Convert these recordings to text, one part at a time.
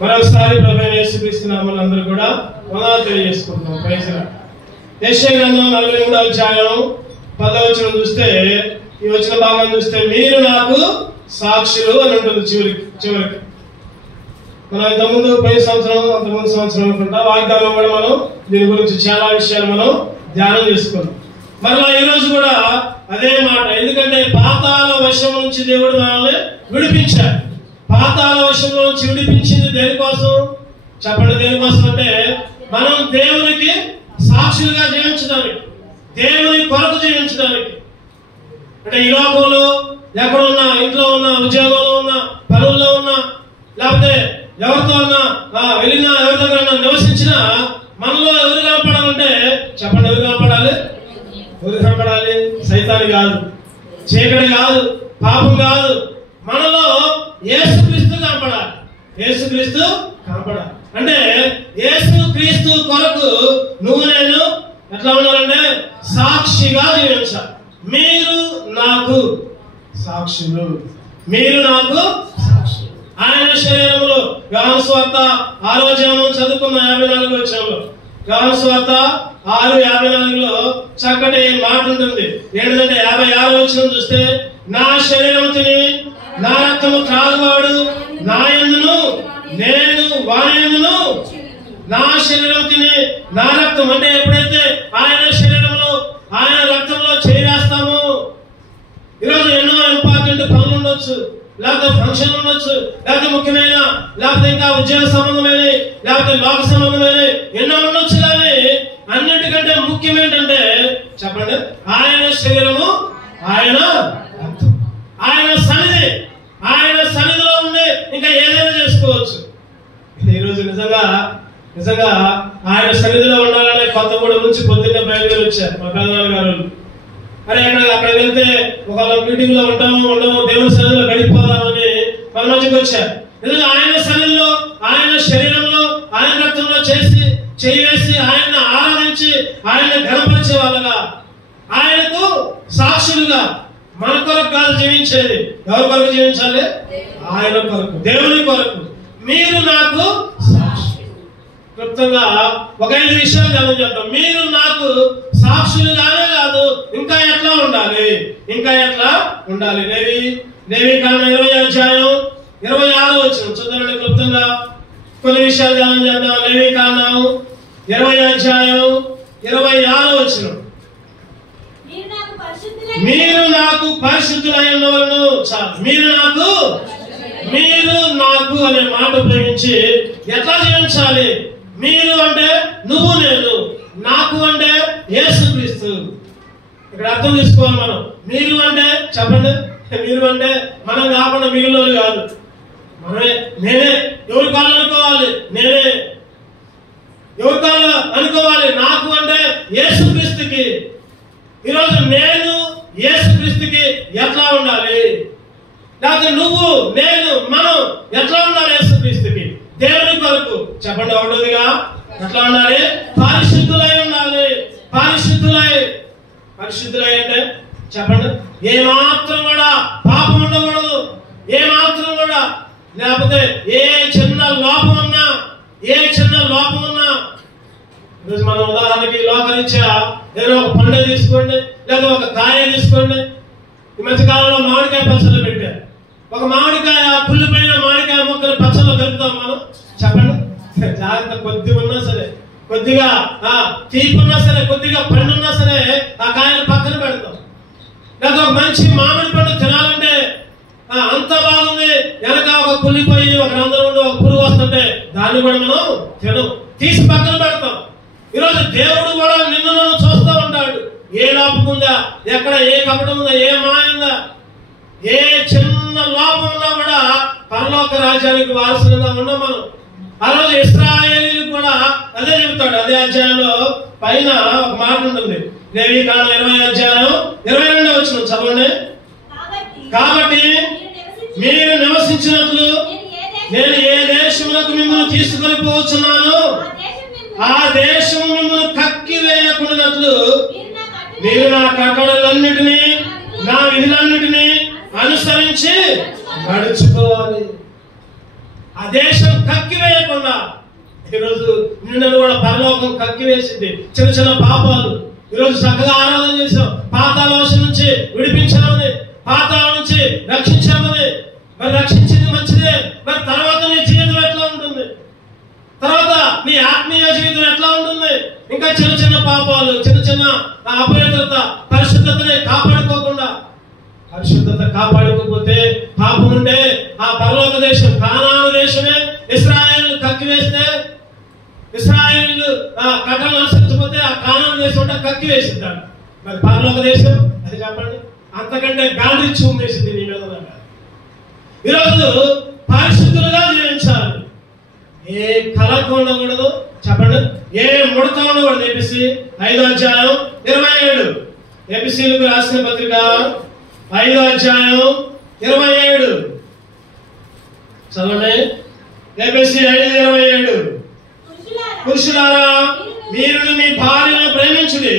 మరొకసారి ప్రభువైన యేసుక్రీస్తు నామమున అందరూ కూడా వందనాలు తెలియజేసుకుంటున్నాం. Praise the Lord. యెషయా గ్రంథం 43వ అధ్యాయం 10వ వచనం చూస్తే, ఈ వచన భాగం చూస్తే మీరు నాకు సాక్షులు అని ఉంటుంది. చివరికి మనం ఇంతకుముందు పోయిన సంవత్సరం అంతకుముందు సంవత్సరం అనుకుంటా వాగ్దానం కూడా మనం దీని గురించి చాలా విషయాలు మనం ధ్యానం చేసుకున్నాం. మరలా ఈ రోజు కూడా అదే మాట. ఎందుకంటే పాతాళ వశం నుంచి దేవుడు మనల్ని విడిపించాడు. పాతాళ వశంలో నుంచి విడిపించింది దేనికోసం చెప్పండి? దేనికోసం అంటే మనం దేవునికి సాక్షులుగా జీవించడానికి, దేవుని కొరకు జీవించడానికి. అంటే ఈ లోకంలో ఎక్కడున్నా, ఇంట్లో ఉన్నా, ఉద్యోగంలో ఉన్నా, పనుల్లో ఉన్నా, లేకపోతే ఎవరితో ఉన్నా వెళ్ళినా, ఎవరి దగ్గర నివసించినా మనలో ఎవరు కనపడాలంటే చెప్పండి? ఎవరు కనపడాలి? ఎవరు కనపడాలి? సైతాను కాదు, చీకటి కాదు, పాపం కాదు. మనలో యేసుక్రీస్తు కనపడాలి. యేసుక్రీస్తు కనపడాలి. అంటే యేసుక్రీస్తు కొరకు నువ్వు నేను ఎట్లా ఉండాలంటే సాక్షిగా జీవించాలి. మీరు నాకు సాక్షులు, మీరు నాకు సాక్షులు. ఆయన శరీరంలో యోహాను సువార్త 6వ అధ్యాయం చదువుకున్న 54వ వచనంలో, యోహాను సువార్త 6:54లో చక్కటి మాట ఉంటుంది. ఏంటంటే 56వ వచనం చూస్తే, నా శరీరము తిని నా రక్తము త్రాగువాడు నా యందును నేను వాని యందును. నా శరీరం తిని నా రక్తం అంటే ఎప్పుడైతే ఆయన శరీరంలో ఆయన రక్తంలో చేరేస్తామో, ఈరోజు ఎన్నో ఇంపార్టెంట్ పనులు ఉండొచ్చు, లేకపోతే ఫంక్షన్ ఉండొచ్చు, లేకపోతే ముఖ్యమైన, లేకపోతే ఇంకా ఉద్యోగ సంబంధమైన, లేకపోతే లోక సంబంధమైన ఎన్నో ఉండొచ్చు. కానీ అన్నిటికంటే ముఖ్యం ఏంటంటే చెప్పండి? ఆయన శరీరము, ఆయన రక్తం, ఆయన సన్నిధి. ఆయన సన్నిధిలో ఉండి ఇంకా ఏదైనా చేసుకోవచ్చు. ఈరోజు నిజంగా ఆయన సన్నిధిలో ఉండాలనే కొత్తగూడెం నుంచి పొద్దున్నే బయలుదేరి వచ్చారు మా పెద్దనాన్న గారు. అరే అక్కడ వెళ్తే ఒకవేళ మీటింగ్ లో ఉండము దేవుని సన్నిధిలో గడిపోదామని మన మధ్యకి వచ్చారు. నిజంగా ఆయన సన్నిధిలో, ఆయన శరీరంలో, ఆయన రక్తంలో చేయి వేసి ఆయన ఆరాధించి ఆయన ఘనపరిచే వాళ్ళగా, ఆయనకు సాక్షులుగా మన కొరకు కాదు జీవించేది. ఎవరి కొరకు జీవించాలి? ఆయన కొరకు, దేవుని కొరకు. మీరు నాకు సాక్షి. క్లుప్తంగా ఒక 5 విషయాలు ధ్యానం చేద్దాం. మీరు నాకు సాక్షులుగానే కాదు, ఇంకా ఎట్లా ఉండాలి? లేవి కాండం 20వ అధ్యాయం 26వ వచనం చూద్దామండి. క్లుప్తంగా కొన్ని విషయాలు ధ్యానం చేద్దాం. లేవి కాండం 20వ అధ్యాయం 26వ వచనం, మీరు నాకు పరిశుద్ధులై ఉన్నవారు చాలు. మీరు నాకు అనే మాట ఉపయోగించి ఎట్లా జీవించాలి? మీరు అంటే నువ్వు నేను, నాకు అంటే యేసుక్రీస్తు. ఇక్కడ అర్థం చేసుకోవాలి మనం. మీరు అంటే చెప్పండి? మీరు అంటే మనం కాకుండా మిగిలిన కాదు, మనమే. నేనే ఎవరి కాళ్ళు అనుకోవాలి, నేనే ఎవరి కాళ్ళు అనుకోవాలి. నాకు అంటే యేసుక్రీస్తుకి. ఈరోజు నేను యేసుక్రీస్తుకి ఎట్లా ఉండాలి? లేకపోతే నువ్వు నేను మనం ఎట్లా ఉండాలి యేసుక్రీస్తుకి? దేవుని కొరకు చెప్పండి. ఒకటిగా ఎట్లా ఉండాలి? పరిశుద్ధులై ఉండాలి. పరిశుద్ధులై అంటే చెప్పండి? ఏమాత్రం కూడా పాపం ఉండకూడదు, ఏమాత్రం కూడా. లేకపోతే ఏ చిన్న లోపం ఉన్నా ఈరోజు మన ఉదాహరణకి లోకరీత్యా ఏదో ఒక పండు తీసుకోండి, లేదా ఒక కాయ తీసుకోండి. ఈ మధ్యకాలంలో మామిడికాయ పచ్చళ్ళు పెట్టారు. ఒక మామిడికాయ, పుల్లిపోయిన మామిడికాయ ముక్కలు పచ్చళ్ళు కలుపుతాం మనం. చెప్పండి? జాగ్రత్త. కొద్దిగా ఉన్నా సరే, కొద్దిగా తీపి ఉన్నా సరే, కొద్దిగా పండు ఉన్నా సరే ఆ కాయలు పక్కన పెడతాం. లేదా ఒక మంచి మామిడి పండు తినాలంటే అంత బాగుంది, వెనక ఒక పుల్లిపోయి ఒక రంధ్రం ఉండి ఒక పురుగు వస్తుంటే దాన్ని కూడా మనం తీసి పక్కన పెడతాం. ఈరోజు దేవుడు కూడా నిన్ను చూస్తూ ఉంటాడు. ఏ లోపం ఉందా, ఎక్కడ ఏ కపటం ఉందా, ఏ మాయ ఉందా, ఏ చిన్న లోపం ఉన్నా కూడా పరలోక రాజ్యానికి వారసులుగా ఉన్నాం మనం. ఆ రోజు ఇశ్రాయేలీయులు కూడా అదే చెబుతాడు. అదే అధ్యాయంలో పైన ఒక మాట ఉంటుంది. లేవి కాండం 20వ అధ్యాయం 22వ వచనం చదవండి. కాబట్టి మీరు నివసించినట్లు నేను ఏ దేశములకు మిమ్మల్ని తీసుకొని పోవచ్చున్నాను, ఆ దేశం మిమ్మల్ని కక్కి వేయకుండానట్లు మీరు నా కట్టడలన్నిటినీ, నా విధులన్నిటినీ అనుసరించి నడుచుకోవాలి. ఆ దేశం కక్కివేయకుండా ఈరోజు నిన్ను కూడా పరలోకం కక్కివేసింది. చిన్న చిన్న పాపాలు ఈరోజు చక్కగా ఆరాధన చేసాం, పాతాళం నుంచి విడిపించామని, పాతాళం నుంచి రక్షించామని. మరి రక్షించింది మంచిదే, మరి తర్వాత నీ జీవితం ఎట్లా ఉంటుంది? తర్వాత నీ ఆత్మీయ జీవితం ఎట్లా ఉంటుంది? ఇంకా చిన్న చిన్న పాపాలు, చిన్న చిన్న అపవిత్రత, పరిశుద్ధతని కాపాడుకోకుండా, పరిశుద్ధత కాపాడుకోకపోతే పాపం ఉండే ఆ పరలోక దేశం కానాను దేశమే ఇశ్రాయేలు కక్కివేస్తే, ఇశ్రాయేలు కట్టలు అనుసరించకపోతే ఆ కానాను దేశం అంటే కక్కివేసిందాడు. మరి పరలోక దేశం అది చెప్పండి, అంతకంటే గాలిచ్చి ఉండేసింది నీ మీద. ఈరోజు పరిశుద్ధులుగా జీవించాలి. ఏ కళకు ఉండకూడదు చెప్పండి, ఏ ముడత ఉండకూడదు. ఏబిసి 5వ అధ్యాయం 27 ఏబిసిలకు రాసిన పత్రిక 5వ అధ్యాయం 27 చదవండి. ఏబిసి 5:27 పురుషులారా మీరు మీ భార్యను ప్రేమించుడి,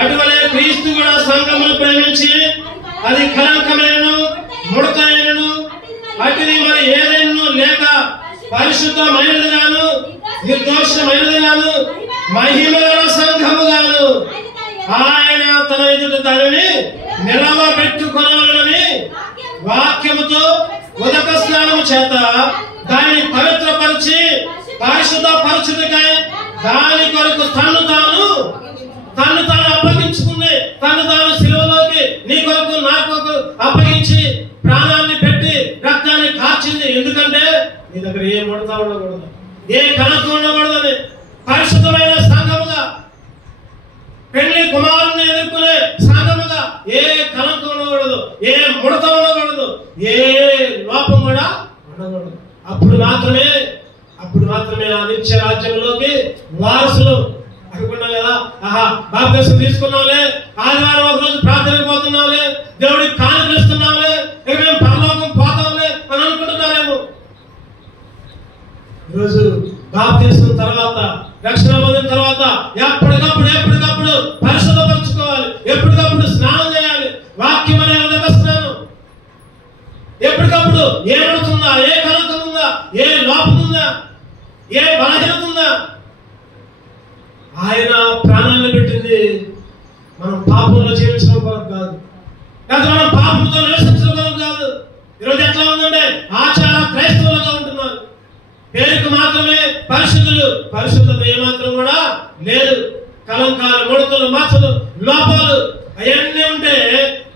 అటువలే క్రీస్తు కూడా సంఘమును ప్రేమించి అది కళంకమైన ముడతైనను అటుది మరి ఏదైనా లేక పరిశుద్ధమైనదిగాను నిర్దోషమైనదిగాను మహిమగల సంఘముగాను ఆయన తన ఎదుట దానిని నిలవబెట్టుకొనవలెనని వాక్యముతో ఉదక స్నానము చేత దానిని పవిత్రపరిచి పరిశుద్ధపరచుటకై దాని కొరకు తన్ను తాను అప్పగించుకుంది. తను తాను శిలువలోకి నీ కొరకు నా కొరకు అప్పగించి ప్రాణాన్ని పెట్టి రక్తాన్ని కాచింది. ఎందుకంటే నీ దగ్గర ఏ ముడత ఉండకూడదు, ఏ కణకు ఉండకూడదని పరిశుద్ధమైన సంఘముగా, పెళ్లి కుమారుని ఎదుర్కొనే సంఘముగా ఏ కణకు ఉండకూడదు, ఏ ముడత ఉండకూడదు, ఏ లోపం కూడా ఉండకూడదు. అప్పుడు మాత్రమే ఆ నిత్య రాజ్యంలోకి వారసులు. అనుకున్నాం కదా, బాప్తిసం తీసుకున్నాంలే, ఆదివారం ఒక రోజు ప్రార్థనకు పోతున్నాంలే, దేవుడికి కానుకలిస్తున్నాంలే, ఇక మేము పరలోకం పోతాంలే అని అనుకుంటున్నారేమో. ఈరోజు బాప్తిసం తర్వాత, రక్షణ పొందిన తర్వాత ఎప్పటికప్పుడు పరిశుద్ధపరచుకోవాలి, ఎప్పటికప్పుడు స్నానం చేయాలి. వాక్యం అనే ఉదక స్నానం. ఎప్పటికప్పుడు ఏ పడుతుందా, ఏ కలకం ఉందా, ఏ లోపం ఉందా, ఏ బలహీనత ఉందా. ఆయన ప్రాణాలను పెట్టింది మనం పాపంలో జీవించడం కొరకు కాదు, లేదా మనం పాపంతో నివసించడం కొరకు కాదు. ఈరోజు ఎట్లా ఉందంటే ఆచార క్రైస్తవులుగా ఉంటున్నారు, పేరుకు మాత్రమే పరిశుద్ధులు, పరిశుద్ధత ఏమాత్రం కూడా లేదు. కలంకాలు, ముడతలు, మచ్చలు, లోపాలు అవన్నీ ఉంటే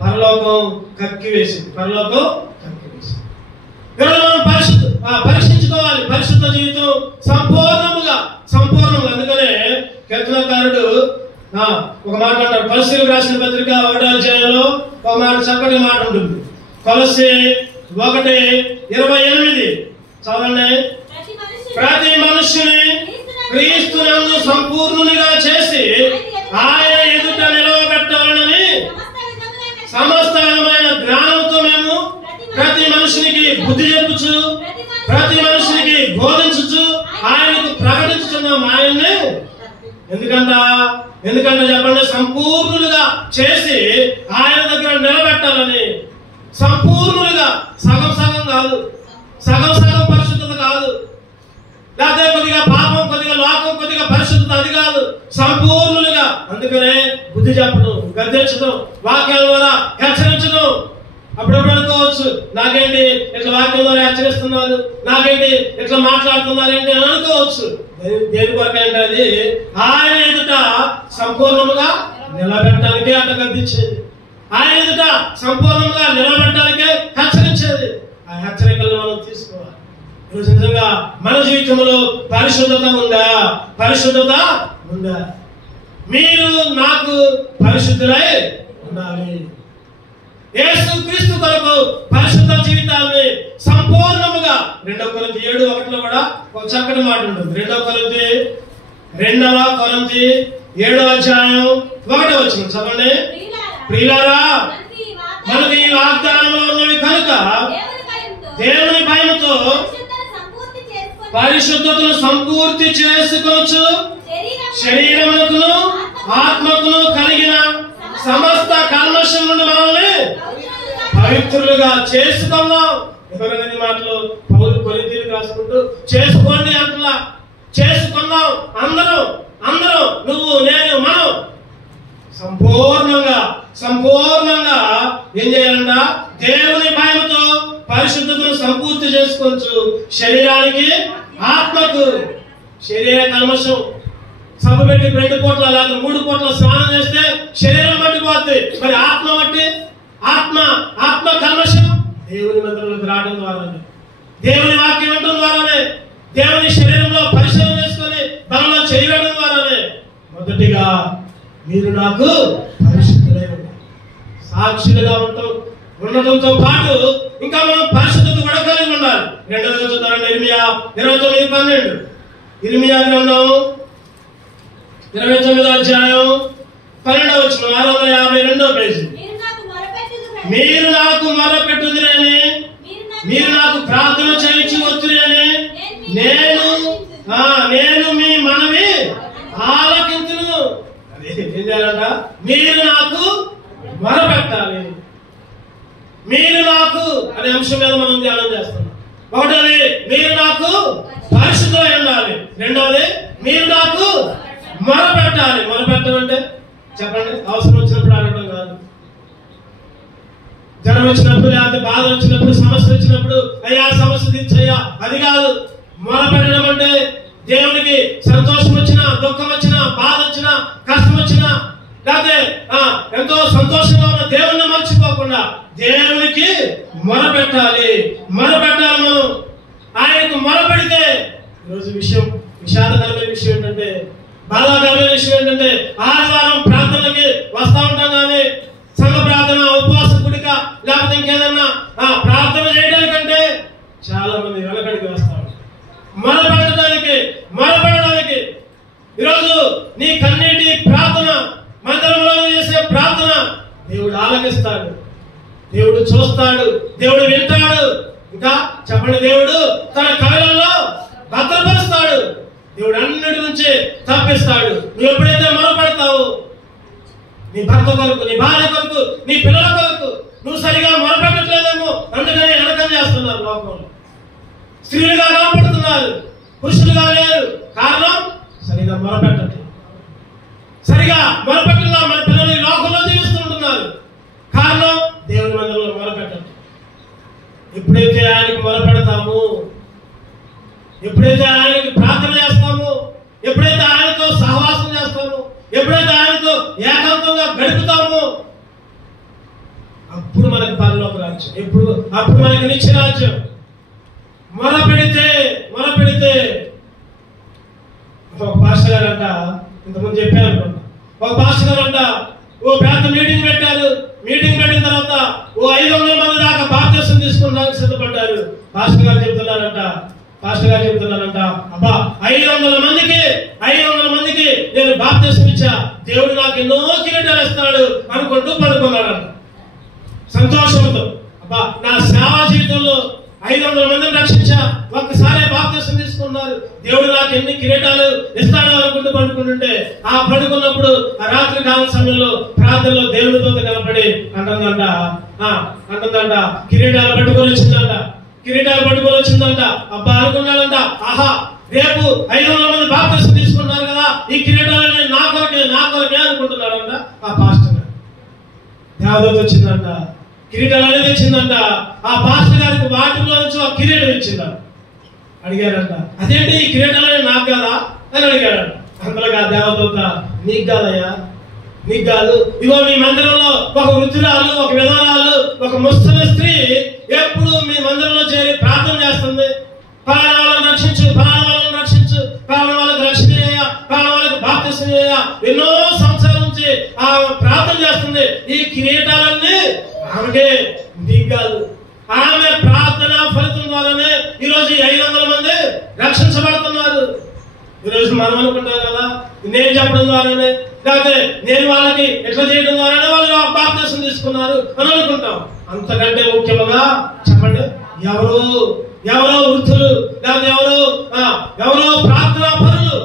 పరలోకం కక్కివేసింది. ఈరోజు మనం పరీక్షించుకోవాలి పరిశుద్ధ జీవితం సంపూర్ణంగా. అందుకనే కీర్తనకారుడు ఒక మాట అంటారు, కొలస్సీలకు రాసిన పత్రిక 1వ అధ్యాయంలో ఒక మాట, చక్కటి మాట ఉంటుంది. కొలస్సీ 1:28 చదవండి. ప్రతి మనుష్యుని క్రీస్తునందు సంపూర్ణునిగా చేసి ఆయన ఎదుట నిలవబెట్టాలని సమస్త విధమైన జ్ఞానంతో మేము ప్రతి మనుషునికి బుద్ధి చెప్పుచు, ప్రతి మనుషునికి బోధించుచు ఆయనకు ప్రకటించుతున్నాం. ఆయన్ని ఎందుకంటే చెప్పండి, సంపూర్ణులుగా చేసి ఆయన దగ్గర నిలబెట్టాలని. సంపూర్ణులుగా, సగం కాదు, సగం పరిశుద్ధత కాదు, లేకపోతే కొద్దిగా పాపం, కొద్దిగా లోకం, కొద్దిగా పరిశుద్ధత, అది కాదు. సంపూర్ణులుగా. అందుకనే బుద్ధి చెప్పడం, గద్దించడం, వాక్యాల ద్వారా హెచ్చరించడం. అప్పుడప్పుడు అనుకోవచ్చు, నాకేంటి ఇట్లా వాక్యం ద్వారా హెచ్చరిస్తున్నారు, నాకేంటి ఇట్లా మాట్లాడుతున్నారేంటి అని అనుకోవచ్చు. దేని కొరకంటే అది ఆయన ఎదుట సంపూర్ణముగా నిలబెట్టడానికే అట్లా గద్దించేది, ఆయన ఎదుట సంపూర్ణంగా నిలబెట్టడానికే హెచ్చరించేది. ఆ హెచ్చరికలను మనం తీసుకోవాలి. ఈరోజు నిజంగా మన జీవితంలో పరిశుద్ధత ఉందా? మీరు నాకు పరిశుద్ధులై ఉండాలి. యేసు క్రీస్తు కొరకు పరిశుద్ధ జీవితాన్ని సంపూర్ణముగా 2 కొరింథీ 7:1 కూడా ఒక చక్కటి మాట ఉంటుంది. 2 కొరింథీ 7వ అధ్యాయం 1వ చదవండి. ప్రియులారా, మనకు ఈ వాగ్దానంలో ఉన్నవి కనుక దేవుని భయముతో పరిశుద్ధతను సంపూర్తి చేసుకొనొచ్చు, శరీరమునకును ఆత్మకును కలిగిన సమస్త కల్మషం నుండి మనల్ని పవిత్రులుగా చేసుకున్నాం. ఎవరనేది మాటలు పౌలు కొరింథీయులకు రాసిన రాసుకుంటూ చేసుకోండి అంటున్నా. చేసుకున్నాం అందరూ నువ్వు నేను మనం సంపూర్ణంగా ఏం చేయాలంట? దేవుని భయముతో పరిశుద్ధతను సంపూర్తి చేసుకోవచ్చు. శరీరానికి ఆత్మకు. శరీర కల్మషం సబ్బు పెట్టి 2 పూట్ల లేదా 3 పూట్ల స్నానం చేస్తే శరీరం పట్టిపోద్ది. మరి ఆత్మ కల్మషం దేవుని మందిరంలోకి రావడం ద్వారానే, దేవుని వాక్యం వినడం ద్వారానే, దేవుని శరీరంలో పరిశీలన చేసుకుని బలంలో చేయడం ద్వారానే. మొదటిగా మీరు నాకు పరిశుద్ధులై ఉండాలి. సాక్షులుగా ఉండటంతో పాటు ఇంకా మనం పరిశుద్ధత కూడా కలిగి ఉండాలి. 2వ చూద్దాం. ఇర్మియా 29:12. ఇర్మియా గ్రంథం 29వ అధ్యాయం 12వ వచనం 652వ పేజీ. మీరు నాకు మొరపెట్టుదురని, మీరు నాకు ప్రార్థన చేయించి వస్తురని నేను మీ మనవి ఆలకించును. అదే ఏం చేయాలంట? మీరు నాకు మొరపెట్టాలి. మీరు నాకు అనే అంశం మీద మనం ధ్యానం చేస్తున్నాం. ఒకటోది మీరు నాకు పరిశుద్ధమై ఉండాలి. రెండవది మీరు నాకు మొరపెట్టాలి. మొరపెట్టమంటే చెప్పండి, అవసరం వచ్చినప్పుడు అడగడం కాదు. జ్వరం వచ్చినప్పుడు, లేకపోతే బాధ వచ్చినప్పుడు, సమస్య వచ్చినప్పుడు అయ్యా సమస్య తీర్చయ్యా అది కాదు. మొరపెట్టడం అంటే దేవునికి సంతోషం వచ్చినా, దుఃఖం వచ్చినా, బాధ వచ్చినా, కష్టం వచ్చినా, లేకపోతే ఎంతో సంతోషంగా ఉన్న దేవుణ్ణి మర్చిపోకుండా దేవునికి మొరపెట్టాలి. మనం ఆయనకు మొరపెడితే ఈరోజు విషాదకరమైన విషయం ఏంటంటే, బాధాకరమైన విషయం ఏంటంటే, ఆదివారం ప్రార్థనలకి వస్తా ఉంటాం కానీ సంఘ ప్రార్థన, ఉపవాస గుడిక, లేకపోతే ఇంకేదన్నా ప్రార్థన చేయడానికంటే చాలా మంది వెనకడికి వస్తా ఉంటారు. మొరపెట్టడానికి ఈరోజు నీ కన్నీటి ప్రార్థన, మందిరంలో చేసే ప్రార్థన దేవుడు ఆలకిస్తాడు, దేవుడు చూస్తాడు, దేవుడు వింటాడు. ఇంకా చెప్పండి, దేవుడు తన కళ్ళల్లో భద్రపరుస్తాడు. దేవుడు అన్నిటి నుంచి తప్పిస్తాడు. నువ్వు ఎప్పుడైతే మొరపెడతావు, నీ భర్త కొరకు, నీ భార్య కొరకు, నీ పిల్లల కొరకు నువ్వు సరిగా మొరపెట్టట్లేదేమో, అందుకని వెనకం చేస్తున్నారు లోకంలో. స్త్రీలుగా కనపడుతున్నారు, పురుషులుగా లేరు. కారణం సరిగా మొరపెట్టట్లేదు. సరిగా మొరపెట్టలా మన పిల్లలు ఈ లోకంలో జీవిస్తుంటున్నారు. కారణం దేవుని మందిరంలో మొరపెట్టండి. ఎప్పుడైతే ఆయనకు మొరపెడతాము, ఎప్పుడైతే ఆయనకి ప్రార్థన చేస్తాము, ఎప్పుడైతే ఆయనతో సహవాసం చేస్తాము, ఎప్పుడైతే ఆయనతో ఏకాంతంగా గడుపుతామో అప్పుడు మనకి పరలోక రాజ్యం, అప్పుడు మనకి నిత్య రాజ్యం. మొరపెడితే ఒక పాస్టర్ గారు అంట, ఇంతకుముందు చెప్పాను అనుకుంటా, ఒక పాస్టర్ గారు అంట ఓ పెద్ద మీటింగ్ పెట్టారు. మీటింగ్ పెట్టిన తర్వాత 500 మంది దాకా బాప్తిసం తీసుకుంటానికి సిద్ధపడ్డారు. పాస్టర్ గారు చెప్తున్నారంట, అబ్బా 500 మందికి నేను బాప్తిసం ఇచ్చా, దేవుడు నాకు ఎన్నో కిరీటాలు ఇస్తాడు అనుకుంటూ పడుకున్నాడంట సంతోషంతో. అబ్బా నా సేవా జీవితంలో 500 మందిని రక్షించా, ఒక్కసారి బాప్తిసం తీసుకున్నారు, దేవుడు నాకు ఎన్ని కిరీటాలు ఇస్తాడో అనుకుంటూ పడుకుంటుంటే, ఆ పడుకున్నప్పుడు ఆ రాత్రి కాల సమయంలో ప్రార్థనలో దేవుడితో కనపడి అంటుందంట కిరీటాలు పట్టుకొని వచ్చిందంట. అబ్బా అనుకున్నాడంట, ఆహా రేపు 500 మంది బాప్తిసం తీసుకున్నారు కదా, ఈ కిరీటాలని నా కొరకే అనుకుంటున్నాడంట. ఆ పాస్టర్ దేవదూత వచ్చిందంట, కిరీటాలు అనేది తెచ్చిందంట. ఆ పాస్టర్ గారికి వాటిలో నుంచి ఆ కిరీటం ఇచ్చిందంట. అడిగారంట, అదేంటి ఈ కిరీటాలని నాకు కాదా అని అడిగాడంట. అందులోగా దేవదూత, నీకు కాదయ్యా, నీకు కాదు, ఇగో మీ మందిరంలో ఒక వృద్ధురాలు, ఒక విధవరాలు, ఒక ముసలి స్త్రీ ఎప్పుడు మీ మందిరంలో చేరి ప్రార్థన చేస్తుంది. పలానా వాళ్ళని రక్షించు, పలానా వాళ్ళకి రక్షణ చేయ, పలానా వాళ్ళకి బాప్తిసం చేయ, ఎన్నో సంవత్సరాల నుంచి ఆ ప్రార్థన చేస్తుంది. ఈ కిరీటాలన్నీ ఆమెకే, నీకు కాదు. ఆమె ప్రార్థన ఫలితం ద్వారానే ఈరోజు 500 మంది రక్షించబడుతున్నారు. ఈరోజు మనం అనుకుంటాం కదా, నేను చెప్పడం ద్వారానే, లేకపోతే నేను వాళ్ళకి ఎట్లా చేయడం ద్వారానే వాళ్ళు బాప్తిసం తీసుకున్నారు అని అనుకుంటాం. అంతకంటే ముఖ్యంగా చెప్పండి, ఎవరో వృద్ధులు, లేకపోతే ఎవరో ప్రార్థనా పరులు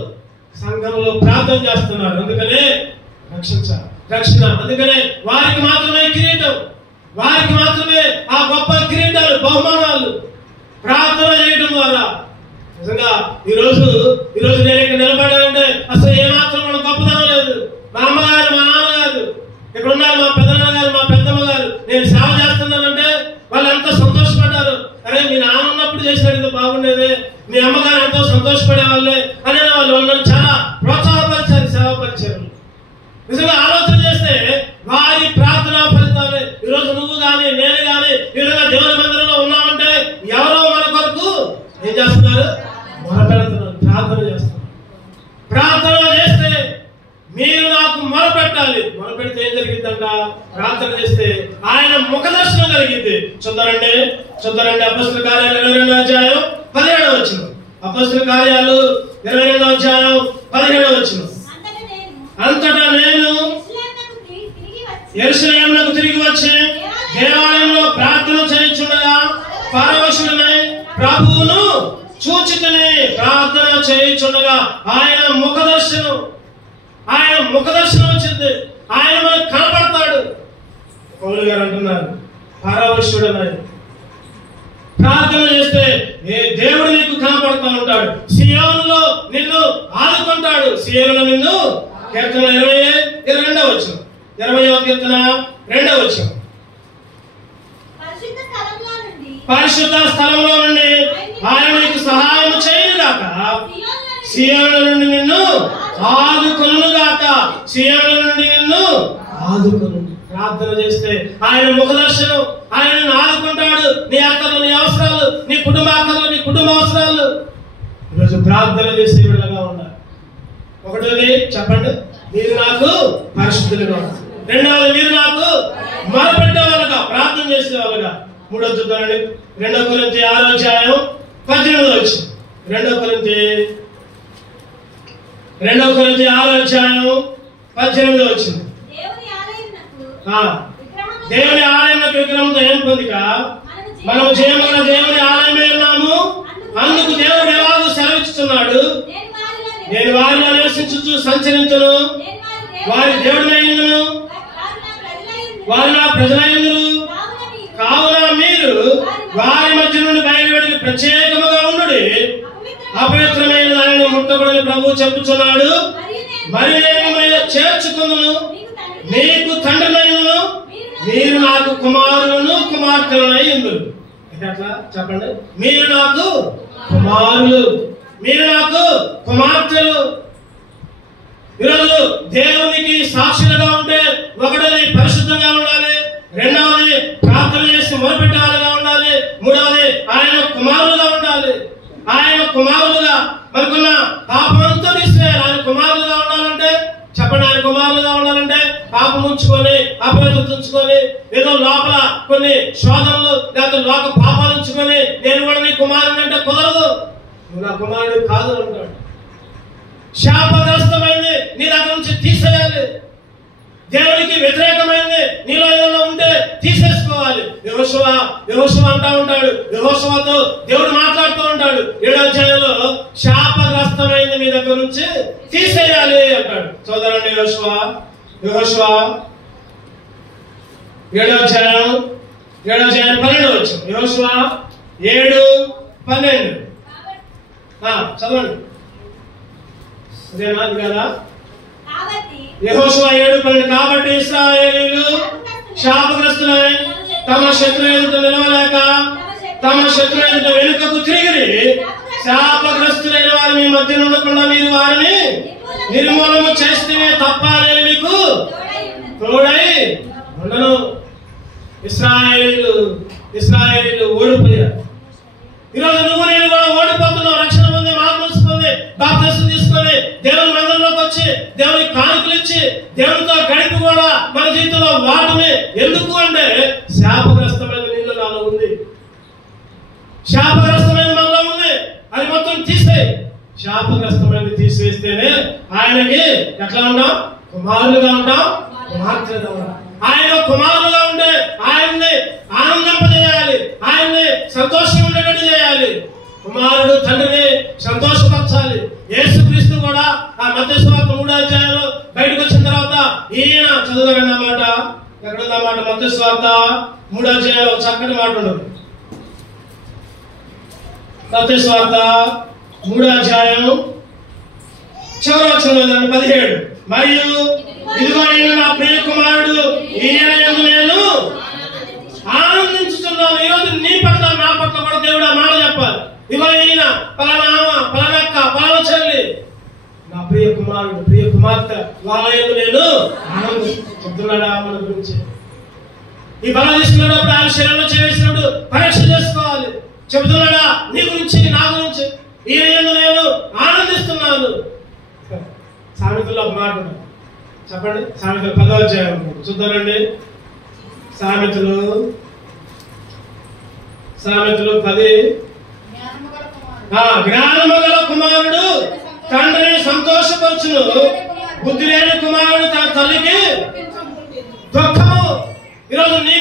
సంఘంలో ప్రార్థన చేస్తున్నారు. అందుకనే రక్షణ, అందుకనే వారికి మాత్రమే కిరీటం, వారికి మాత్రమే ఆ గొప్ప కిరీటాలు, బహుమానాలు. ప్రార్థన చేయడం ద్వారా నిజంగా ఈరోజు నేను ఇక్కడ నిలబడాలంటే అసలు ఏమాత్రం మన గొప్పతనం లేదు. మా అమ్మగారు, మా నాన్నగారు, ఇక్కడ ఉన్నారు మా పెద్దనాన్నగారు, మా పెద్దమ్మ గారు, నేను సేవ చేస్తున్నానంటే వాళ్ళు ఎంతో సంతోషపడ్డారు. అరే మీ నాన్న ఉన్నప్పుడు చేసినట్టు బాగుండేది, మీ అమ్మగారు ఎంతో సంతోషపడే వాళ్ళే అనే వాళ్ళు చాలా ప్రోత్సాహపరిచారు, సేవపరిచారు. నిజంగా ఆలోచన చేస్తే వారి ప్రార్థనా ఫలితాలే ఈరోజు నువ్వు కానీ నేను కానీ ఈ విధంగా దేవుని మందిరంలో ఉన్నామంటే ఎవరో మన కొరకు ఏం చేస్తున్నారు? మొరపెడుతున్నారు, ప్రార్థన చేస్తున్నారు. ప్రార్థన చేస్తే మీరు నాకు మొరపెట్టాలి. మొరపెడితే ఏం జరిగిందంట? ప్రార్థన చేస్తే ఆయన ముఖ దర్శనం కలిగింది. చూద్దారండి అపొస్తలుల కార్యాలు 22వ అధ్యాయం 17వ వచనం. అపొస్తలుల కార్యాలు 22వ అధ్యాయం 17వ వచనం. అంతటా నేను యెరూషలేమునకు తిరిగి వచ్చి దేవాలయంలో ప్రార్థన చేయుచుండగా పరవశుడనై ప్రభువును చూచితిని. ప్రార్థన చేయుచుండగా ఆయన ముఖ దర్శనం వచ్చింది. ఆయన మనకు కనపడతాడు. పౌలు గారు అంటున్నారు పరవశుడనై ప్రార్థన చేస్తే దేవుడు నీకు కనపడుతూ ఉంటాడు. సియోనులో నిన్ను ఆదుకుంటాడు. సియోనులో నిన్ను కీర్తన 22వ వచనం, 20వ కీర్తన 2వ వచనం. పరిశుద్ధ స్థలంలో నుండి ఆయన నీకు సహాయం చేయనుగాక, సియోనులో నుండి నిన్ను ఆదుకొనుగాక. సియోనులో నుండి నిన్ను ఆదుకొను. ప్రార్థన చేస్తే ఆయన ముఖ దర్శనం, ఆయన ఆదుకుంటాడు. నీ అక్కలు, నీ అవసరాలు, నీ కుటుంబ అక్కలు, నీ కుటుంబ అవసరాలు. ఈరోజు ప్రార్థన చేసే విధంగా ఉండాలి. ఒకటోది చెప్పండి, మీరు నాకు పరిశుద్ధులుగా ఉండాలి. రెండవది, మీరు నాకు మొరపెట్టే వాళ్ళగా, ప్రార్థన చేసే వాళ్ళగా. మూడవది చూద్దామండి, 2 కొరింథీ 6వ అధ్యాయం 18వ వచనం. 2 కొరింథీ 6వ అధ్యాయం 18వ వచనం. దేవుని ఆలయమునకు విగ్రహంతో ఏం పొందిక మనము చేయమన్న దేవుని ఆలయమే ఉన్నాము. అందుకు దేవుడు ఎలాగూ సెలవిస్తున్నాడు, నేను వారిలో నివసించుచు సంచరించును, వారి దేవుడినైనను, వారి నా ప్రజలైనను. కావున మీరు వారి మధ్య నుండి బయలువెళ్ళి ప్రత్యేకముగా ఉండుడి, అపవిత్రమైన దానిని ముట్టకూడని ప్రభువు చెప్పుచున్నాడు. మరి నేను చేర్చుకుందును, మీకు తండ్రినైనను, మీరు నాకు కుమారులను కుమార్తెలనైందురు. ఎట్లా చెప్పండి, మీరు నాకు కుమారులు, మీరు నాకు కుమార్తెలు. ఈరోజు దేవునికి సాక్షులుగా ఉంటే ఒకటోది పరిశుద్ధంగా ఉండాలి, రెండవది ప్రార్థన చేసి మొరపెట్టేవాళ్ళుగా ఉండాలి, మూడవది ఆయన కుమారులుగా ఉండాలి. ఆయన కుమారులుగా మనకున్న పాపమంతా తీసివేయాలి. ఆయన కుమారులుగా ఉండాలంటే చెప్పండి, ఆయన కుమారులుగా ఉండాలంటే పాపం ఉంచుకొని, అపవిత్రత ఉంచుకొని, ఏదో లోపల కొన్ని శోధనలు లేదా లోక పాపాలు ఉంచుకొని నేను కూడా నీ కుమారుడు అంటే కుదరదు. నువ్వు నా కుమారుడు కాదు అంటాడు. శాపగ్రస్తమైంది నీ దగ్గర నుంచి తీసేయాలి. దేవునికి వ్యతిరేకమైంది నీలో ఏదైనా ఉంటే తీసేసుకోవాలి. యెహోషువ అంటా ఉంటాడు, యెహోషువతో దేవుడు మాట్లాడుతూ ఉంటాడు 7వ అధ్యాయంలో, శాపగ్రస్తమైంది మీ దగ్గర నుంచి తీసేయాలి అంటాడు. చదవండి యెహోషువ 7వ అధ్యాయం 12వ వచనం. యెహోషువ 7:12 చదవండి. అదేనా కదా? యెహోషువ 7:12. కాబట్టి ఇశ్రాయేలీయులు శాపగ్రస్తులై తమ శత్రువు ఎదుట నిలవలేక తమ శత్రువు ఎదుట వెనుకకు తిరిగి, శాపగ్రస్తులైన వారు మీ మధ్య ఉండకుండా మీరు వారిని నిర్మూలన చేస్తే తప్ప నేను మీకు తోడై ఉండను. ఇశ్రాయేలీయులు ఓడిపోయారు. ఈరోజు నువ్వు నేను కూడా ఓడిపోతున్నావు. రక్షణ పొంది, మార్పు పొంది, బాప్తిసం తీసుకొని దేవుని మందిరంలోకి వచ్చి దేవుని కానుకలు ఇచ్చి దేవునితో గడిపి కూడా మన జీవితంలో వాటమే. ఎందుకు అంటే శాపగ్రస్తమైన నీళ్ళు నాలో ఉంది, శాపగ్రస్తమైన మనలో ఉంది. అది మొత్తం తీసేయి. శాపగ్రస్తమైన తీసివేస్తేనే ఆయనకి ఎట్లా ఉంటాం? కుమారులుగా ఉంటాం, కుమార్తెలుగా ఉంటాం. ఆయన కుమారులుగా ఉంటే ఆయన్ని ఆనందింపజేయాలి, ఆయన్ని సంతోషం ఉండేటట్టు చేయాలి. కుమారుడు తండ్రిని సంతోషపరచాలి. యేసుక్రీస్తు కూడా ఆ మత్తయి సువార్త 3వ అధ్యాయంలో బయటకు వచ్చిన తర్వాత ఈయన చదువుదన్నమాట. ఎక్కడుందన్నమాట? మత్తయి సువార్త 3వ అధ్యాయంలో చక్కటి మాట ఉండదు. మత్తయి సువార్త 3వ అధ్యాయం చివరి వచనం 17. మరియు ఇదిగో ఈయన నా ప్రియ కుమారుడు, ఈయన యందు నేను ఆనందించుతున్నాను. ఈరోజు నీ పట్ల నా పట్ల కూడా దేవుడు ఆ మాట చెప్పాలి. ఇదిగో ఈయన పలానా పలానా అక్క పలానా చెల్లి నా ప్రియ కుమారుడు ప్రియ కుమార్తె, వాళ్ళ యందు నేను ఆనందిస్తున్నాడా మన గురించి. ఈ బలం తీసుకున్నప్పుడు ఆయన శరీరంలో చేసినప్పుడు పరీక్ష చేసుకోవాలి. చెబుతున్నాడా నీ గురించి నా గురించి, ఈయన యందు నేను ఆనందిస్తున్నాను. సామెతల్లో ఒక మాట చెప్పండి. సామెతలు 10వ అధ్యాయం చూద్దామండి. సామెతలు 10. జ్ఞానము గల కుమారుడు తండ్రిని సంతోషపరచును, బుద్ధి లేని కుమారుడు తన తల్లికి దుఃఖము. ఈరోజు నీ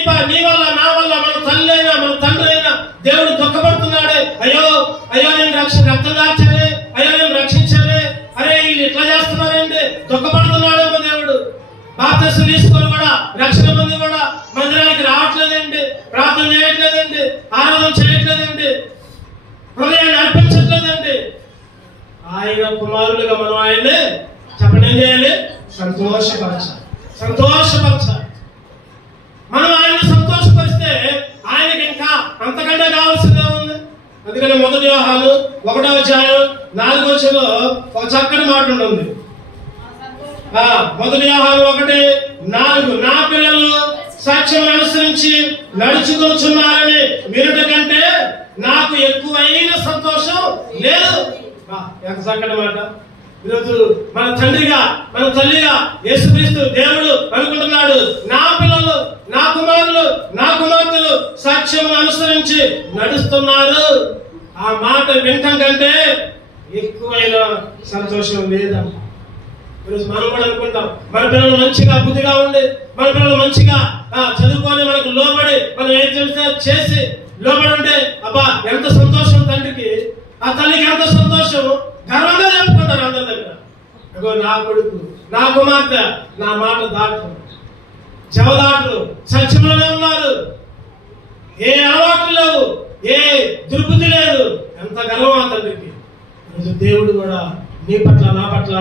వల్ల నా వల్ల మన తల్లి అయినా మన తండ్రి అయినా దేవుడు దుఃఖపడుతున్నాడే. అయ్యో అయ్యో నేను రక్తం దాచాలి, అయ్యో నేను రక్షించాలి, అరే వీళ్ళు ఇట్లా చేస్తున్నారండి దుఃఖపడుతున్నాడేమో దేవుడు. బాప్తిసం తీసుకొని కూడా రక్షణ పొంది కూడా మందిరానికి రావట్లేదండి, ప్రార్థన చేయట్లేదండి, ఆరాధన చేయట్లేదండి, హృదయాన్ని అర్పించట్లేదండి. ఆయన కుమారులుగా మనం ఆయన్ని చెప్పండి ఏం చేయాలి? సంతోషపరచాలి. మనం ఆయన్ని సంతోషపరిస్తే ఆయనకి ఇంకా అంతకంటే కావాల్సిందే ఉంది. అందుకని 1 యోహాను 1వ అధ్యాయం 4వ వచనంలో ఒక చక్కటి మాట ఉంటుంది. 1 యోహాను 1:4 నా పిల్లలు సాక్ష్యం అనుసరించి నడుచుకొనుచున్నారని వినుట కంటే నాకు ఎక్కువైన సంతోషం లేదు. ఎంత చక్కటి మాట. ఈరోజు మన తండ్రిగా మన తల్లిగా యేసుక్రీస్తు దేవుడు అనుకుంటున్నాడు, నా పిల్లలు నా కుమారులు నా కుమార్తెలు సాక్ష్యం అనుసరించి నడుస్తున్నారు. ఆ మాట వినటం కంటే ఎక్కువైన సంతోషం లేదమ్మా. ఈరోజు మనం కూడా అనుకుంటాం మన పిల్లలు మంచిగా బుద్ధిగా ఉండి, మన పిల్లలు మంచిగా చదువుకొని మనకు లోబడి మనం ఏం చేసి లోబడి ఉంటే అబ్బా ఎంత సంతోషం తండ్రికి, ఆ తల్లికి ఎంత సంతోషం, గర్వంగా చెప్పుకుంటారు అందరి దగ్గర. అగో నా కొడుకు నా కుమార్తె నా మాట దాటరు, చెవదాటరు, సత్యంలోనే ఉన్నారు, ఏ అలవాట్లు లేవు, ఏ దుర్బుద్ధి లేదు. ఎంత గర్వం ఆ తండ్రికి. ఈరోజు దేవుడు కూడా నీ పట్ల నా పట్ల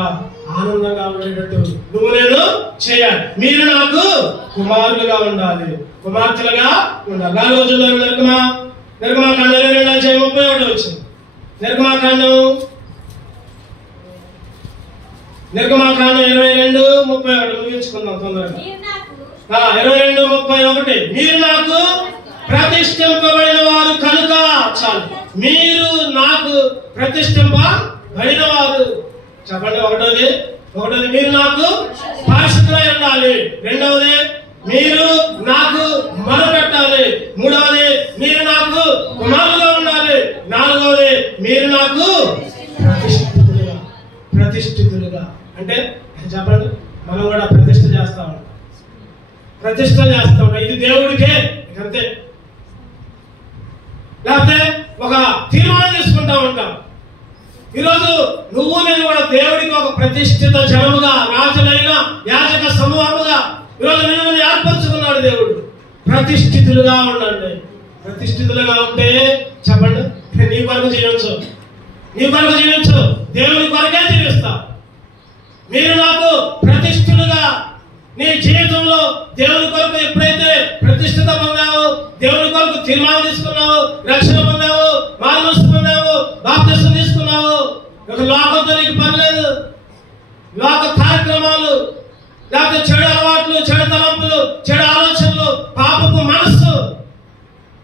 ఆనందంగా ఉండేటట్టు నువ్వు నేను చేయాలి. మీరు నాకు కుమారులుగా ఉండాలి, కుమార్తెలుగా ఉండాలి. 4వ రోజుల్లో నిర్గమాకాండం 22వ అధ్యాయం 31 వచ్చింది. నిర్గమాకాండం 22:31 ముగించుకుందాం తొందరగా. 22:31 మీరు నాకు ప్రతిష్ఠింపబడిన వారు కనుక చాలు. మీరు నాకు ప్రతిష్ఠింపబడిన వారు. చెప్పండి. ఒకటోది మీరు నాకు పరిశుద్ధులై ఉండాలి. రెండవది మీరు నాకు మొరపెట్టాలి. మూడవది మీరు నాకు కుమారులుగా ఉండాలి. నాలుగవది మీరు నాకు ప్రతిష్ఠితులుగా. అంటే చెప్పండి, మనం కూడా ప్రతిష్ఠ చేస్తా ఉంటాం. ఇది దేవుడికే, అంతే. లేకపోతే ఒక తీర్మానం తీసుకుంటా ఉంటాం. ఈరోజు నువ్వు నేను కూడా దేవుడికి ఒక ప్రతిష్ఠిత జనముగా, రాజులైన యాజక సమూహముగా ఈరోజు నేను ఏర్పరచుకున్నాడు దేవుడు. ప్రతిష్ఠితులుగా ఉండండి. ప్రతిష్ఠితులుగా ఉంటే చెప్పండి, నీ కొరకు జీవించు, దేవుని కొరకే జీవిస్తా. మీరు నాకు ప్రతిష్ఠులుగా నీ జీవితంలో దేవుని కొరకు ఎప్పుడైతే ప్రతిష్ఠిత పొందావో, దేవుని కొరకు తీర్మానం తీసుకున్నావు, రక్షణ పొందావు, మారుమనస్సు పొందావు, బాప్తిసం తీసుకున్నావు, లోకంతో నీకు పర్లేదు. లోక కార్యక్రమాలు, లేకపోతే చెడు అలవాట్లు, చెడు తలంపులు, చెడు ఆలోచనలు, పాపపు మనస్సు,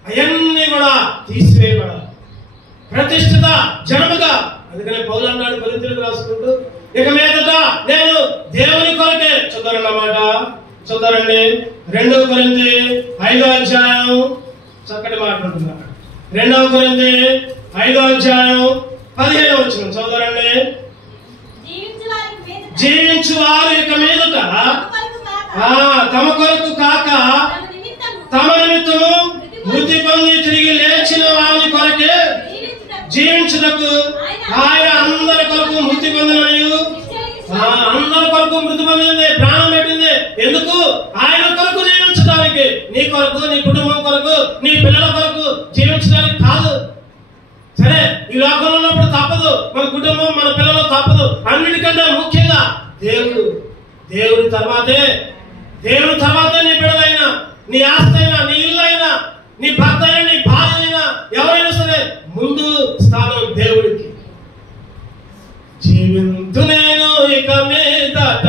అవన్నీ కూడా తీసివేయబడాలి. ప్రతిష్ఠిత జనముగా. అందుకనే పౌలు అన్నాడు కొరింథీయులకు రాసుకుంటూ, ఇక మీదట నేను దేవుని కొరకే. చూద్దారండి 2 కొరింథీ 5వ అధ్యాయం చక్కటి మాట్లాడుతున్నారు. 2 కొరింథీ 5వ అధ్యాయం 15వ వచనం చదువుతారండి. జీవించువారు ఇక మీదట తమ కొరకు కాక తమ నిమిత్తము మృతి పొంది తిరిగి లేచిన వారి కొరకే జీవించుటకు ఆయన అందరి కొరకు మృతి పొందినయు, అందరి కొరకు మృతి పొందింది, ప్రాణం పెట్టింది. ఎందుకు? ఆయన కొరకు జీవించడానికి. నీ కొరకు, నీ కుటుంబం కొరకు, నీ పిల్లల కొరకు జీవించడానికి కాదు. సరే, ఈ లోకంలో ఉన్నప్పుడు తప్పదు. తప్పదు, మన కుటుంబం, మన పిల్లలు తప్పదు. అన్నిటికంటే ముఖ్యంగా దేవుడి తర్వాతే నీ బిడ్డలైనా, నీ ఆస్తి అయినా, నీ ఇల్లు అయినా, నీ భర్త అయినా, నీ భార్య అయినా, ఎవరైనా సరే ముందు స్థానం దేవుడికి. జీవింతు నేను ఇక మీదట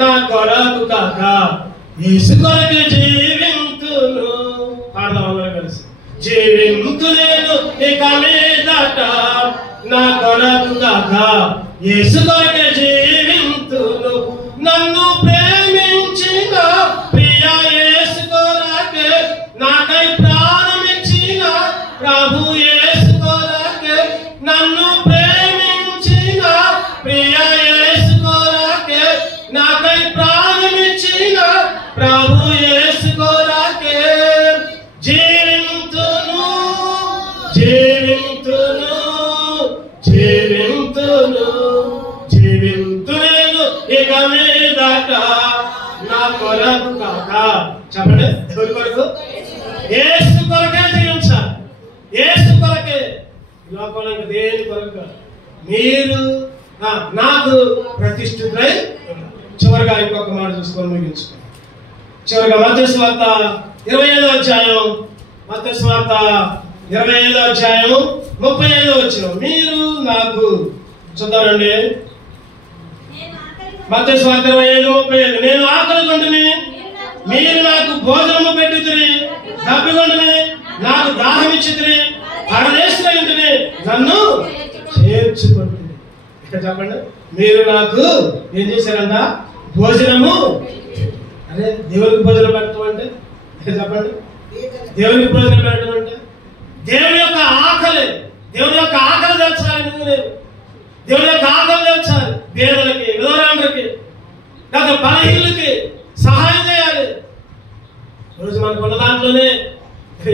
నా కొరకు కాక యేసు కొరకు జీవింతును. పాడదాం అందరం కలిసి. జీవింతు నేను ఇక మీదట నా కొరకు కాక యేసు కొరకు జీవింతును. నన్ను ప్రేమించిన ప్రియ యేసు కొరకే, నాకై ప్రాణమిచ్చిన ప్రభు యేసు కొరకే, నన్ను ప్రేమించిన ప్రియ యేసు కొరకే, నాకై ప్రాణమిచ్చిన ప్రభు యేసు కొరకే జీవింతును నేను ఇక మీదట నా కొరకు కాక. చెప్పండి, ఎవరి కొరకు? యేసు కొరకే జీవించాలి. యేసు కొరకే. లోకంలో దేని కొరకు? మీరు నాకు ప్రతిష్ఠితులై. చివరిగా ఇంకొక మాట చూసుకొని ముగించుకో. చివరిగా మత్తయి సువార్త 25వ అధ్యాయం, మత్తయి సువార్త 25వ అధ్యాయం 35వ వచనం. మీరు నాకు చూద్దామండి. మత్తయి సువార్త 25:35. నేను ఆకలిగొంటిని, మీరు నాకు భోజనము పెట్టుదురి, దప్పిగొంటిని, నాకు దాహం ఇచ్చితిరి, పరదేశిని, నన్ను చేర్చుకుంటుంది. ఇక్కడ చెప్పండి, మీరు నాకు ఏం చేశారంట? భోజనము. అరే దేవునికి భోజనం పెట్టడం అంటే చెప్పండి, దేవునికి భోజనం పెట్టడం అంటే దేవుని యొక్క ఆకలి తెచ్చాలి. నువ్వు నేను దేవుని యొక్క ఆకలి తెచ్చాలి. పేదలకి, విధవరాండ్రకి, లేక బలహీనులకి సహాయం చేయాలి. రోజు మనకు ఉన్న దాంట్లోనే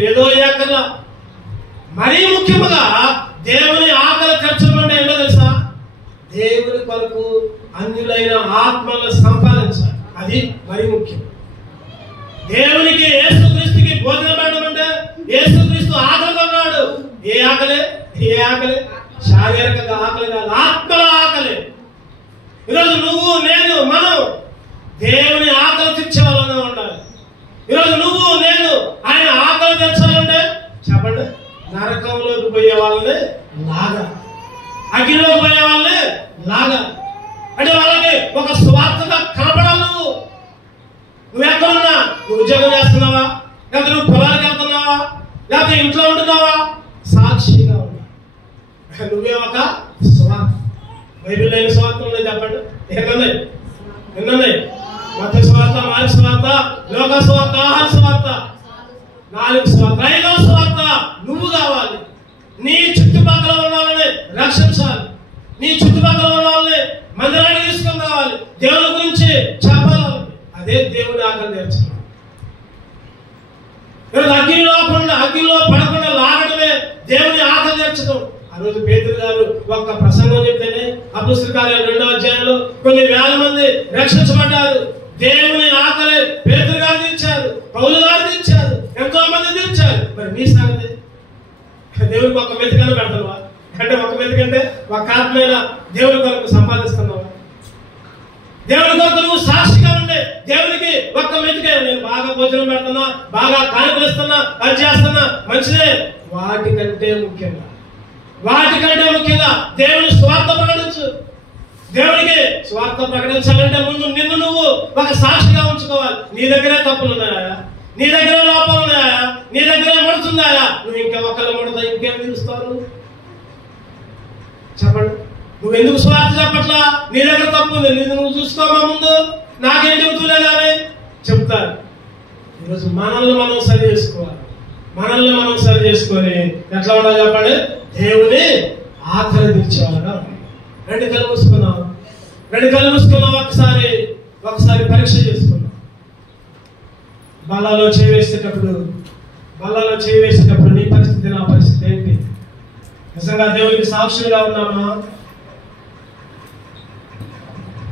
ఏదో ఏకల్లా. మరీ ముఖ్యముగా దేవుని ఆకలి తీర్చడం అంటే ఏంటో తెలుసా? దేవుని కొరకు అన్యులైన ఆత్మలను సంపాదించాలి. అది మరీ ముఖ్యం. దేవునికి, యేసుక్రీస్తుకి భోజనం పెట్టడం అంటే యేసుక్రీస్తు ఆకలి కొన్నాడు. ఏ ఆకలి? శారీరక ఆకలి కాదు, ఆత్మల ఆకలి. ఈరోజు నువ్వు, నేను, మనం దేవుని ఆకలి తీర్చే వాళ్ళనే ఉండాలి. ఈరోజు నువ్వు, నేను ఆయన ఆకలి తీర్చాలంటే చెప్పండి, నరకంలోకి పోయే వాళ్ళని లాగా, అగ్నిలోకి పోయే వాళ్ళని లాగా. అంటే వాళ్ళకి ఒక స్వార్థగా కనపడాలి. నువ్వు ఎక్కడున్నా, నువ్వు ఉద్యోగం చేస్తున్నావా, లేకపోతే నువ్వు పొలానికి వెళ్తున్నావా, లేకపోతే ఇంట్లో ఉంటున్నావా, సాక్షిగా ఉన్నా. నువ్వే ఒక స్వార్థ. బైబిల్ లేని స్వార్థం ఉన్నాయి చెప్పండి. ఎన్నున్నాయి? మత్తయి స్వార్థ, మార్కు స్వార్థ, లోక స్వార్థ, ఆహార స్వార్థ, 4 స్వార్థ. 5వ స్వార్థ నువ్వు కావాలి. నీ చుట్టుపక్కల ఉన్న వాళ్ళని రక్షించాలి. నీ చుట్టుపక్కల ఉన్న వాళ్ళని మందిరాన్ని తీసుకొని రావాలి. దేవుని గురించి చెప్పాలి. అదే దేవుని ఆకలి తీర్చడం. అగ్నిలో పడకుండా లాగడమే దేవుని ఆకలి తీర్చడం. ఆ రోజు పేతురు గారు ఒక్క ప్రసంగం చెప్తేనే అపొస్తలుల కార్యాలు 2వ అధ్యాయంలో కొన్ని వేల మంది రక్షించబడ్డారు. దేవుని ఆకలి పేతురు గారు తీర్చారు, పౌలు గారు తీర్చారు, ఎంతో మంది తీర్చారు. మరి నీ సంగతి? దేవునికి ఒక్క మెతుకన్నా పెడతావా? అంటే ఒక మెతుకంటే ఒక ఆత్మైన దేవుని కొరకు సంపాదిస్తున్నావా? దేవుని కొరకు నువ్వు సాక్షిగా ఉండే దేవునికి ఒక్క మెతుకే. నేను బాగా భోజనం పెడుతున్నా, బాగా కానుకలు ఇస్తున్నా, అది చేస్తున్నా, మంచిదే. వాటికంటే ముఖ్యంగా దేవుని స్వార్థ ప్రకటించు. దేవునికి స్వార్థ ప్రకటించాలంటే ముందు నిన్ను నువ్వు ఒక సాక్షిగా ఉంచుకోవాలి. నీ దగ్గరే తప్పులు ఉన్నాయా? నీ దగ్గరే లోపాలు ఉన్నాయా? నీ దగ్గరే ముడుతున్నాయా? నువ్వు ఇంకా ఒకళ్ళు ముడతా ఇంకేం తీరుస్తావు? చెప్పండి. నువ్వు ఎందుకు స్వార్థ చెప్పట్లా? నీ దగ్గర తప్పు ఉంది, నువ్వు చూసుకోమా ముందు. నాకేం చెబుతులే కానీ చెప్తారు. ఈరోజు మనల్ని మనం సరి చేసుకోవాలి. ఎట్లా ఉండాలి చెప్పండి? దేవుని ఆకలి తీర్చేవాళ్ళగా. 2 కళ్ళు మూసుకున్నాం. ఒకసారి పరీక్ష చేసుకున్నాం. బల్లలో చేయి వేసేటప్పుడు నీ పరిస్థితి, నా పరిస్థితి ఏంటి? నిజంగా దేవునికి సాక్షులుగా ఉన్నామా?